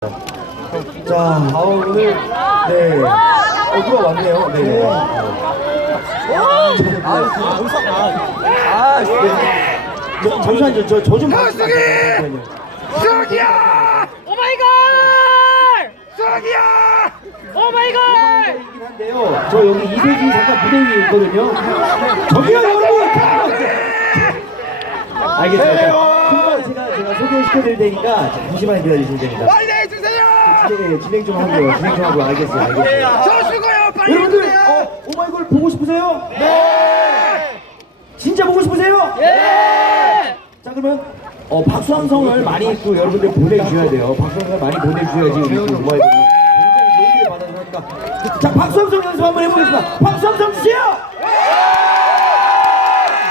자, 아, 오늘, 네. 어, 누가 왔네요. 네. 아, 아, 네. 저, 잠시만요. 저, 저 좀. 박수기! 수학이야! 오마이걸! 수학이야! 오마이걸! 한데요. 저 여기 이세진 잠깐 무대 위에 있거든요. 저기요, 여러분! 알겠습니다. 금방 제가, 제가 소개시켜드릴 테니까 잠시만 기다리시면 됩니다. 빨리 해주세요! 진행, 진행 좀 하고요. 진행 좀 하고요. 알겠어요. 알겠어요. 저 죽어요! 빨리 여러분들! 어, 오마이걸 보고 싶으세요? 네! 진짜 보고 싶으세요? 예! 자 그러면 어, 박수 함성을 많이 또 여러분들 보내주셔야 돼요. 박수 함성을 많이 보내주셔야지 우리 또 모아이들이 굉장히 용기를 받아서 하니까. 자 박수 함성 연습 한번 해보겠습니다. 박수 함성 주세요.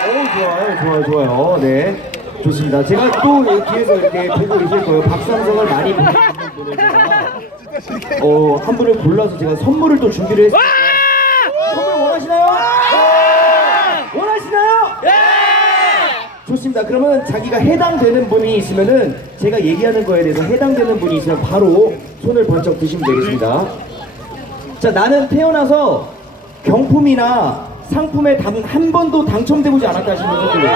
오 좋아요, 좋아요, 좋아요. 네. 좋습니다. 제가 또 여기 뒤에서 이렇게 보고 있을 거예요. 박수 함성을 많이 제가 어, 한 분을 골라서 제가 선물을 또 준비를 했습니다. 선물 원하시나요? 원하시나요? 좋습니다. 그러면 자기가 해당되는 분이 있으면은 제가 얘기하는 거에 대해서 해당되는 분이 있으면 바로 손을 번쩍 드시면 되겠습니다. 자, 나는 태어나서 경품이나 상품에 단 한 번도 당첨돼보지 않았다 하시는 분들.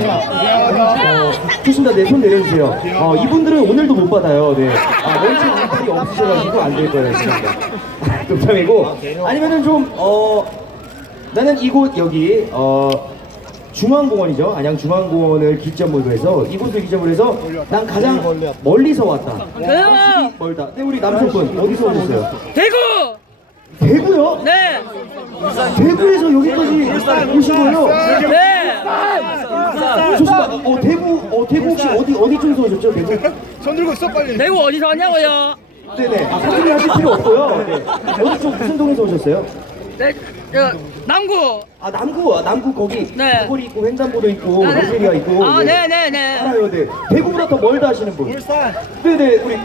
어, 좋습니다. 네, 손 내려주세요. 어, 이분들은 오늘도 못 받아요. 네. 아, 원체 운빨이 없으셔가지고 안 될 거예요. 농담이고. 아니면은 좀, 어, 나는 이곳 여기 어 중앙공원이죠. 안양 중앙공원을 기점으로 해서 이곳을 기점으로 해서 난 가장 멀리서 왔다. 멀다. 네 우리 남성분 어디서 오셨어요? 대구! 대구요? 네! 대구에서 여기까지 오신 거예요? 네! 좋습니다. 어 대구 어 대구 혹시 어디 어디 쪽에서 오셨죠? 대구? 손 들고 있어 빨리! 대구 어디서 왔냐고요? 네네. 아, 사진이 하실 필요 없고요. 네. 어디 쪽 무슨 동에서 오셨어요? 네, 저, 남구! 아 남구 아, 남구 거기 네. 거리 있고 횡단보도 있고 아, 네. 로테리아 있고. 아, 네, 네, 네. 알아요, 네. 대구보다 더 멀다 하시는 분. 울산! 네네, 우리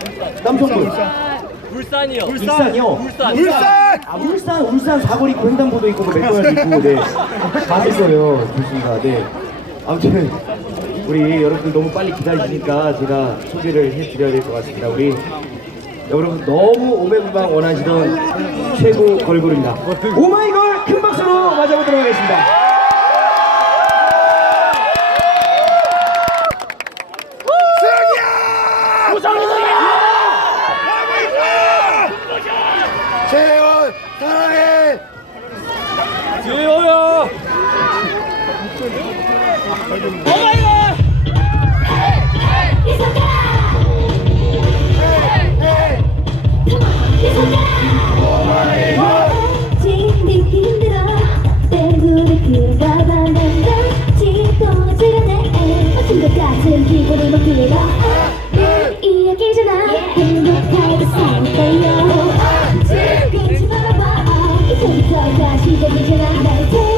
남성분. 울산 이요. 울산이요. 울산. 울산! 아, 울산, 울산 사거리 있고 횡단보도 있고 뭐 맥도날드 있고, 네. 다 있어요. 좋습니다. 네. 아무튼 우리 여러분들 너무 빨리 기다리시니까 제가 소개를 해드려야 될 것 같습니다. 우리 여러분 너무 오매불망 원하시던 최고 걸그룹입니다. 오마이걸 큰 박수로 맞아보도록 하겠습니다. 수학이야! 오마이걸! 재현 사랑해! 같은 기분을 못 들어 이야기잖아. 행복하게 살게요 이제부터가 시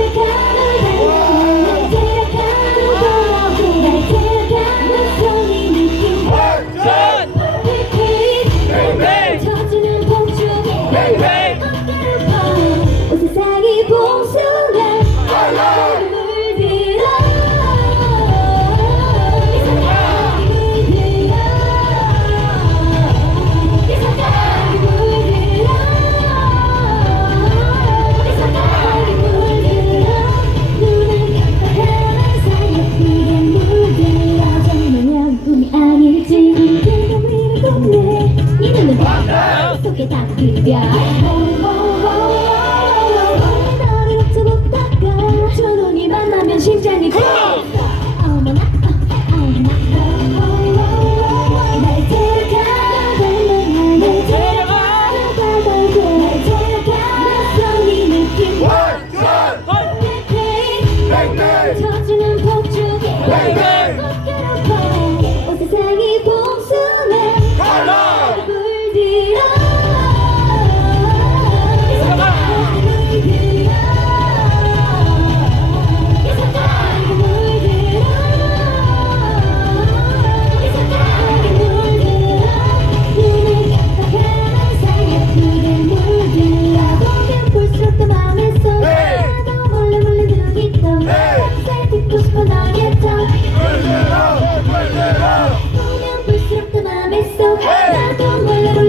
다